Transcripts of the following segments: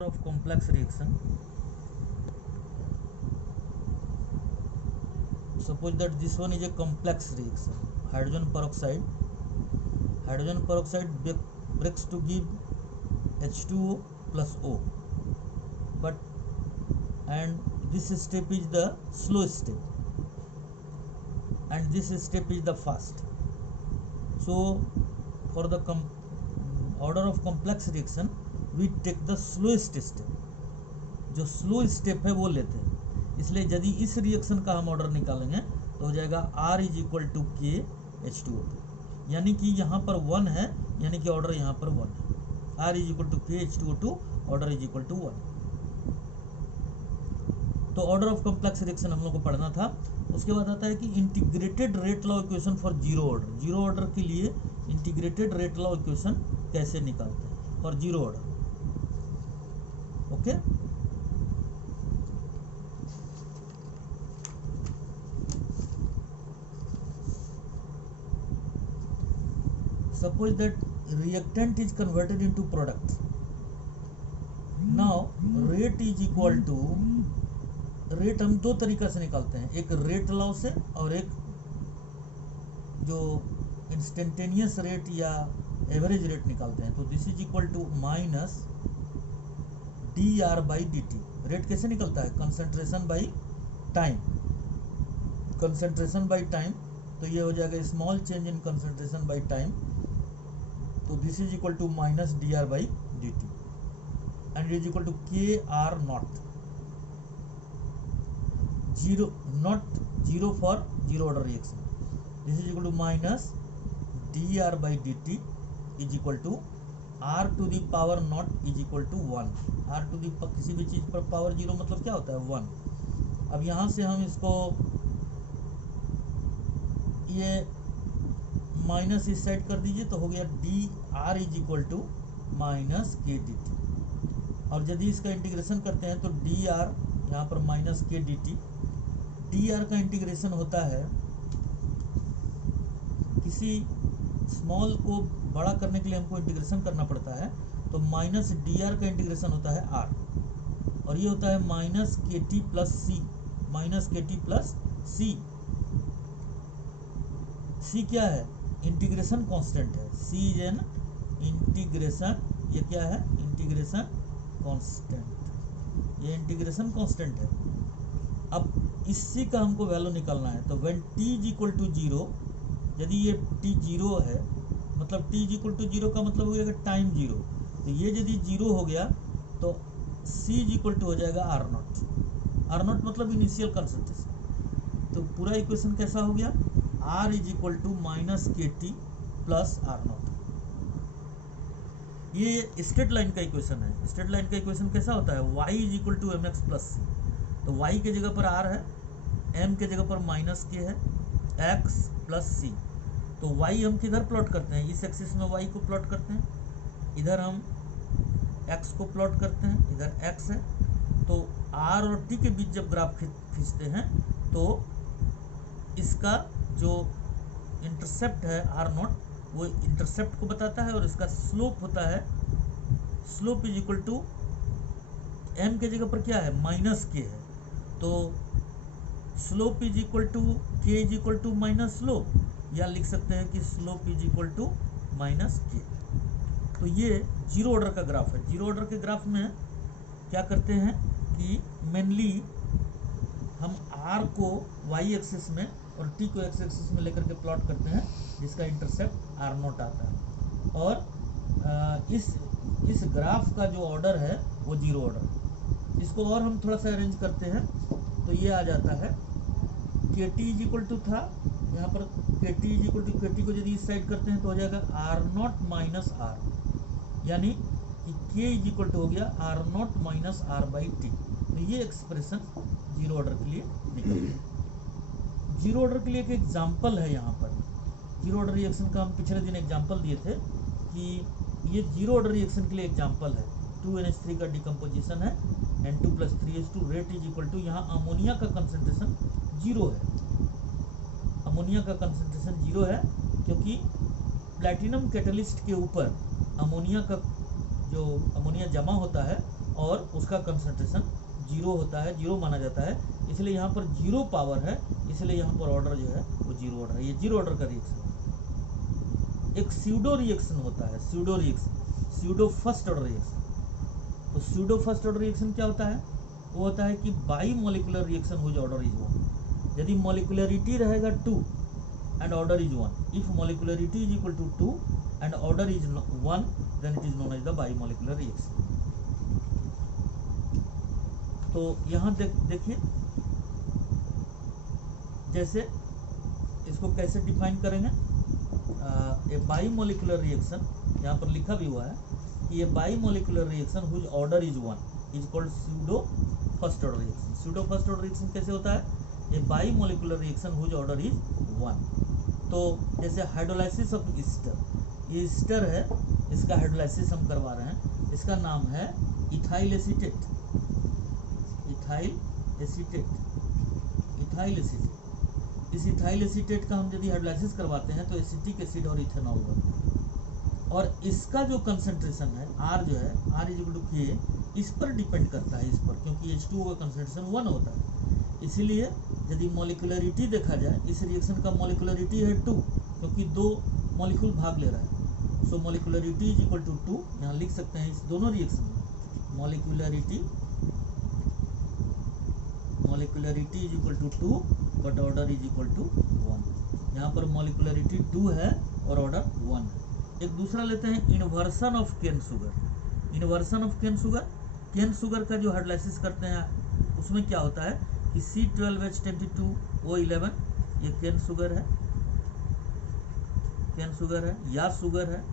of complex reaction. Suppose that this one is a complex reaction. Hydrogen peroxide breaks to give H2O plus O, but and this step is the slow step and this step is the fast. So for the order of complex reaction we take the slowest step. जो slow step है वो लेते हैं, इसलिए यदि इस reaction का हम ऑर्डर निकालेंगे तो हो जाएगा R इज इक्वल टू के H2O2, यानी कि यहाँ पर 1 है, यानी कि ऑर्डर यहाँ पर 1 है. R इज इक्वल टू के H2O2, order is equal to 1. तो ऑर्डर ऑफ कॉम्प्लेक्स रिएक्शन हम लोग को पढ़ना था. उसके बाद आता है कि integrated rate law equation for zero order. Zero order के लिए इंटीग्रेटेड रेट लॉ इक्वेशन कैसे निकालते हैं for zero order. Okay, suppose that reactant is converted into product. Now rate is equal to, rate हम दो तरीका से निकालते हैं, एक रेट लॉ से और एक जो इंस्टेंटेनियस रेट या एवरेज रेट निकालते हैं. तो this is equal to minus dr/dt. Rate कैसे निकलता है? Concentration by time. Concentration by time, तो ये हो जाएगा small change in concentration by time. तो this is equal to minus dr/dt and is equal to kr naught. Zero naught zero for zero order reaction. This is equal to minus dr/dt is equal to r to the power not is equal to 1. r to the किसी भी चीज पर power zero मतलब क्या होता है? 1. अब यहां से हम इसको ये माइनस इस साइड कर दीजिए तो हो गया dr is equal to minus K dt. और यदि इसका इंटीग्रेशन करते हैं तो dr यहाँ पर माइनस के dt. dr का इंटीग्रेशन होता है, किसी स्मॉल को बड़ा करने के लिए हमको इंटीग्रेशन करना पड़ता है, तो माइनस dr का इंटीग्रेशन होता है r, और ये होता है माइनस के टी प्लस सी. माइनस के टी प्लस सी. सी क्या है? इंटीग्रेशन कांस्टेंट है. सी इज एन इंटीग्रेशन, ये क्या है? Integration constant. ये इंटीग्रेशन कांस्टेंट है. अब इसी का हमको वैल्यू निकालना है. तो when t is equal to 0, यदि ये t 0 है, मतलब t इज इक्वल टू 0 का मतलब हो जाएगा टाइम 0. तो ये यदि 0 हो गया तो c इज इक्वल टू हो जाएगा r नॉट. r नॉट मतलब इनिशियल कंसंट्रेशन. तो पूरा इक्वेशन कैसा हो गया? r is equal to minus के टी प्लस आर नॉट. ये स्ट्रेट लाइन का इक्वेशन है. स्ट्रेट लाइन का इक्वेशन कैसा होता है? y is equal to m x plus c. तो y के जगह पर r है, m के जगह पर माइनस के है, x प्लस सी. तो y हम किधर प्लॉट करते हैं? इस एक्सिस में y को प्लॉट करते हैं, इधर हम x को प्लॉट करते हैं, इधर x है. तो r और t के बीच जब ग्राफ खींचते हैं तो इसका जो इंटरसेप्ट है r नॉट, वो इंटरसेप्ट को बताता है, और इसका स्लोप होता है, slope is equal to m के जगह पर क्या है? माइनस के है. तो slope is equal to k is equal to minus slope, या लिख सकते हैं कि slope is equal to minus K. तो ये जीरो ऑर्डर का ग्राफ है. जीरो ऑर्डर के ग्राफ में क्या करते हैं कि मेनली हम r को y एक्सिस में और t को x एक्सिस में लेकर के प्लॉट करते हैं, जिसका इंटरसेप्ट r नॉट आता है. और इस ग्राफ का जो ऑर्डर है वो जीरो ऑर्डर. इसको और हम थोड़ा सा अरेंज करते हैं तो ये आ जाता है के टी इज इक्वल टू था यहाँ पर, के t is equal to k T को यदि इस साइड करते हैं तो हो जाएगा आर नॉट माइनस आर, यानी कि के इज इक्वल टू हो गया R not minus R by T. तो ये एक्सप्रेशन जीरो ऑर्डर के लिए निकल गया. जीरो ऑर्डर के लिए एक एग्जाम्पल है यहाँ पर. जीरो ऑर्डर रिएक्शन का हम पिछले दिन एग्जाम्पल दिए थे कि ये जीरो ऑर्डर रिएक्शन के लिए एग्जाम्पल है. 2NH3 का डिकम्पोजिशन है, N2 + 3H2. Rate is equal to, यहाँ अमोनिया का कंसंट्रेशन जीरो है. अमोनिया का कंसंट्रेशन जीरो है क्योंकि प्लैटिनम कैटलिस्ट के ऊपर अमोनिया का जो अमोनिया जमा होता है और उसका कंसंट्रेशन 0 होता है, 0 माना जाता है, इसलिए यहाँ पर 0 पावर है, इसलिए यहाँ पर ऑर्डर जो है वो 0 ऑर्डर है। ये 0 ऑर्डर का रिएक्शन है। एक स्यूडो रिएक्शन होता है, pseudo reaction, pseudo first order reaction. तो स्यूडो फर्स्ट ऑर्डर रिएक्शन क्या होता है? वो होता है कि bimolecular reaction whose order is 1। यदि मॉलिकुलरिटी रहेगा 2 and order is 1. If molecularity is equal to 2 and order is 1, then it is known as the bimolecular reaction. तो यहाँ देखिए जैसे इसको कैसे डिफाइन करेंगे। ए बाइमोलिकुलर रिएक्शन, यहाँ पर लिखा भी हुआ है कि ये bimolecular reaction whose order is 1 is called pseudo first order reaction. Pseudo first order reaction कैसे होता है? A bimolecular reaction whose order is 1। तो जैसे हाइड्रोलाइसिस ऑफ ईस्टर, ये ईस्टर है, इसका हाइड्रोलाइसिस हम करवा रहे हैं, इसका नाम है ethyl acetate. Ethyl acetate, ethyl acetate. इस इथाइल एसीटेट का हम यदि हाइड्रोलाइसिस करवाते हैं तो एसिटिक एसिड और इथेनॉल बनता है। और इसका जो कंसंट्रेशन है R जो है, R is equal to K, इस पर डिपेंड करता है, इस पर, क्योंकि H2O का कंसंट्रेशन 1 होता है। इसीलिए यदि मॉलिकुलरिटी देखा जाए, इस रिएक्शन का मॉलिकुलरिटी है 2, क्योंकि 2 मॉलिक्यूल भाग ले रहा है। So molecularity is equal to 2, यहाँ लिख सकते हैं इस दोनों रिएक्शन में molecularity is equal to 2 but order is equal to 1। यहाँ पर मॉलिकुलरिटी 2 है और ऑर्डर 1 है। एक दूसरा लेते हैं inversion of cane sugar. Inversion of cane sugar, cane sugar का जो हाइड्रोलाइसिस करते हैं उसमें क्या होता है कि C12H22O11, ये केन शुगर है, केन शुगर है या शुगर है।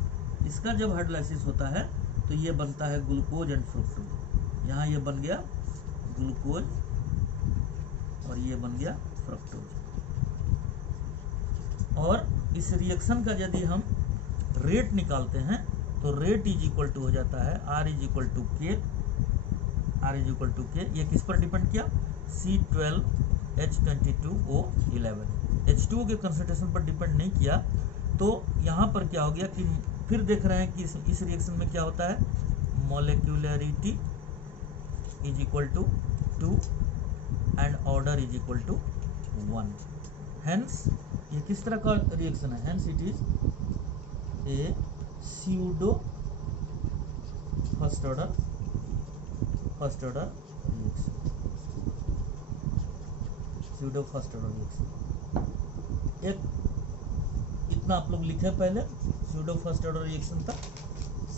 इसका जब हाइड्रोलाइसिस होता है तो ये बनता है ग्लूकोज एंड फ्रुक्टोज। यहाँ ये बन गया ग्लूकोज और ये बन गया फ्रक्टोज। और इस रिएक्शन का यदि हम रेट निकालते हैं तो रेट इज इक्वल टू हो जाता है R is equal to K। R is equal to K, ये किस पर डिपेंड किया? C12H22O11, H2O के कंसंट्रेशन पर डिपेंड नहीं किया। तो यहाँ पर क्या हो गया कि फिर देख रहे हैं कि इस रिएक्शन में क्या होता है, molecularity is equal to 2 and order is equal to 1। Hence ये किस तरह का रिएक्शन है? Hence it is a pseudo first order reaction, pseudo first order reaction. एक इतना आप लोग लिखे पहले, स्यूडो फर्स्ट ऑर्डर रिएक्शन था,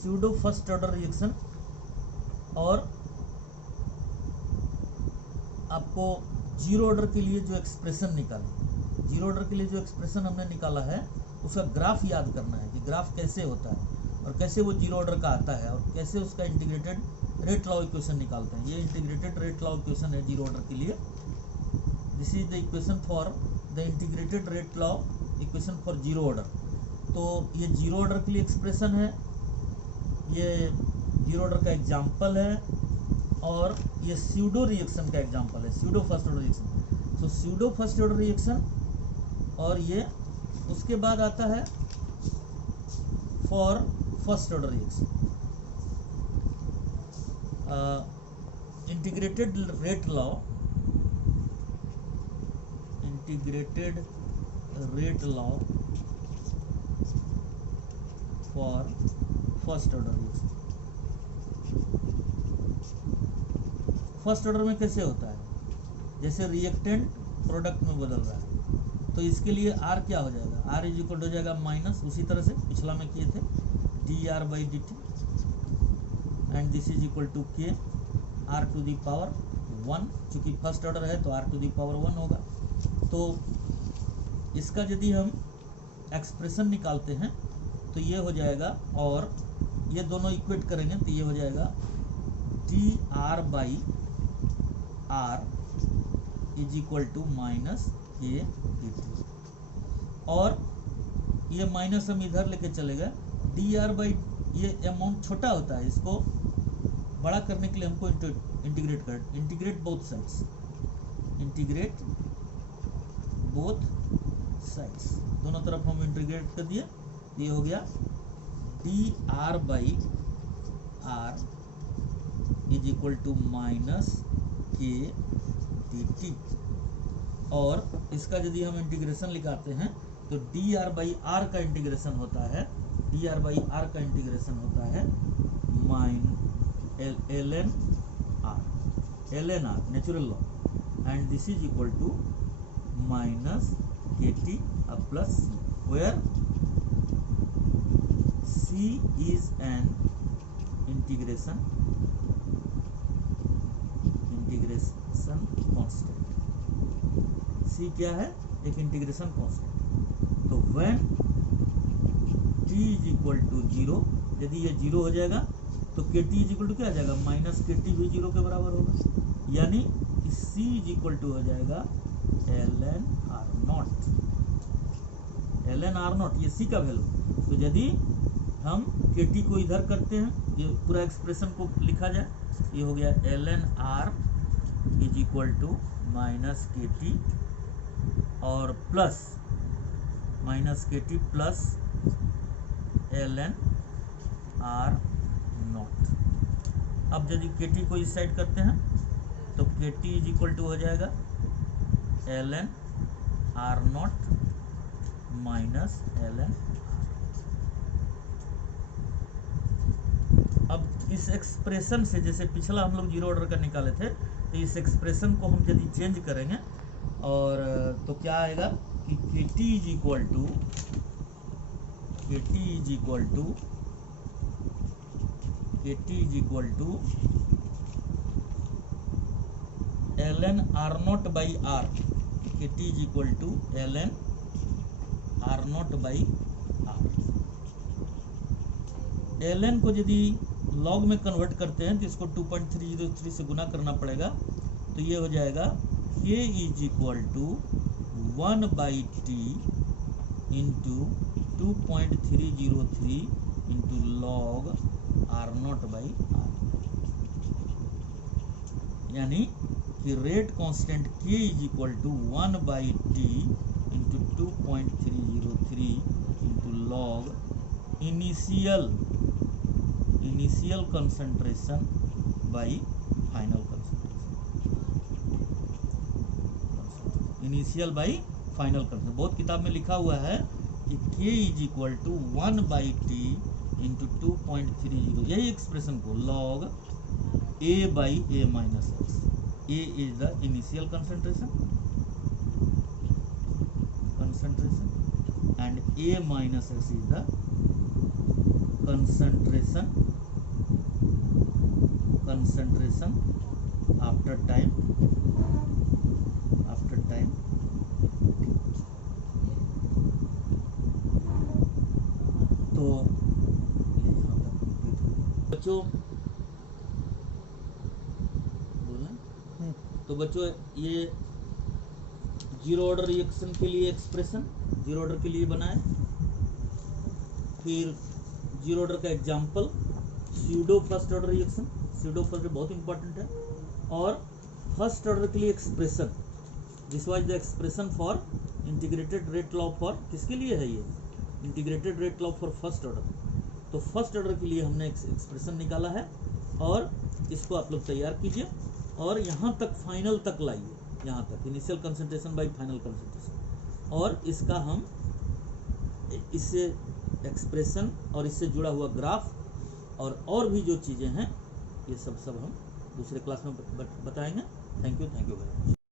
स्यूडो फर्स्ट ऑर्डर रिएक्शन। और आपको जीरो ऑर्डर के लिए जो एक्सप्रेशन निकाली, जीरो ऑर्डर के लिए जो एक्सप्रेशन हमने निकाला है उसका ग्राफ याद करना है कि ग्राफ कैसे होता है और कैसे वो जीरो ऑर्डर का आता है और कैसे उसका इंटीग्रेटेड रेट लॉ इक्वेशन निकालते हैं। ये इंटीग्रेटेड रेट लॉ इक्वेशन है जीरो ऑर्डर के लिए। This is the equation for the integrated rate law equation for zero order. तो ये जीरो ऑर्डर के लिए एक्सप्रेशन है, ये जीरो ऑर्डर का एग्जाम्पल है और ये स्यूडो रिएक्शन का एग्जाम्पल है, स्यूडो फर्स्ट ऑर्डर रिएक्शन। सो स्यूडो फर्स्ट ऑर्डर रिएक्शन, और ये उसके बाद आता है for first order reaction. Integrated rate law, integrated rate law for first order reaction. First order में कैसे होता है? जैसे रिएक्टेंट प्रोडक्ट में बदल रहा है तो इसके लिए R क्या हो जाएगा? R इज इक्वल हो जाएगा माइनस, उसी तरह से पिछला में किए थे, dR/dt and this is equal to K R to the power 1। चूँकि फर्स्ट ऑर्डर है तो R टू दी पावर 1 होगा। तो इसका यदि हम एक्सप्रेशन निकालते हैं तो ये हो जाएगा, और ये दोनों इक्वेट करेंगे तो ये हो जाएगा dR/R is equal to minus K/dt। और ये माइनस हम इधर लेके चले गए, ये अमाउंट छोटा होता है, इसको बड़ा करने के लिए हमको integrate both sides, integrate both sides, दोनों तरफ हम इंटीग्रेट कर दिए। ये हो गया dR/R is equal to minus के डी टी। और इसका यदि हम इंटीग्रेशन निकालते हैं तो डी आर बाई आर का इंटीग्रेशन होता है, डी आर बाई आर का इंटीग्रेशन होता है mine L N R natural law, and this is equal to minus के T plus C, where C is an integration constant. सी क्या है? एक इंटीग्रेशन कांस्टेंट। तो when T is equal to 0, यदि ये 0 हो जाएगा तो के टी इज इक्वल टू क्या आ जाएगा? माइनस के टी भी 0 के बराबर होगा, यानी सी इज इक्वल टू हो जाएगा L N R not, L N R not, ये सी का वैल्यू। तो यदि हम के टी को इधर करते हैं, ये पूरा एक्सप्रेशन को लिखा जाए, ये हो गया L N R is equal to minus के टी और प्लस माइनस के T plus L N R not. अब यदि के टी को इस साइड करते हैं तो के टी इज इक्वल टू हो जाएगा L N R not minus L N. अब इस एक्सप्रेशन से, जैसे पिछला हम लोग जीरो ऑर्डर का निकाले थे, तो इस एक्सप्रेशन को हम यदि चेंज करेंगे और तो क्या आएगा कि k t is equal to k t is equal to k t is equal to l N R not by r, k t is equal to l N R not by r. L n को यदि log में convert करते हैं तो इसको 2.303 से गुना करना पड़ेगा, तो ये हो जाएगा k is equal to 1 by T into 2.303 into log R not by R, यानी कि rate constant k is equal to 1 by T into 2.303 into log initial concentration by final concentration, initial by final concentration. बहुत किताब में लिखा हुआ है कि k is equal to 1 by T into 2.30, यही एक्सप्रेशन को log a by a minus X, a is the initial concentration and a minus x is the concentration after time तो बच्चों तो बच्चों ये जीरो ऑर्डर रिएक्शन के लिए expression zero order के लिए बनाए। फिर जीरो ऑर्डर का example pseudo first order reaction, pseudo first बहुत इंपॉर्टेंट है। और फर्स्ट ऑर्डर के लिए expression, this was the expression for integrated rate law for, किसके लिए है ये? Integrated rate law for first order. तो फर्स्ट ऑर्डर के लिए हमने एक्सप्रेशन निकाला है और इसको आप लोग तैयार कीजिए और यहाँ तक फाइनल तक लाइए, यहाँ तक initial concentration by final concentration, और इसका हम इससे एक्सप्रेशन और इससे जुड़ा हुआ ग्राफ और भी जो चीज़ें हैं ये सब हम दूसरे क्लास में बताएंगे। Thank you very much.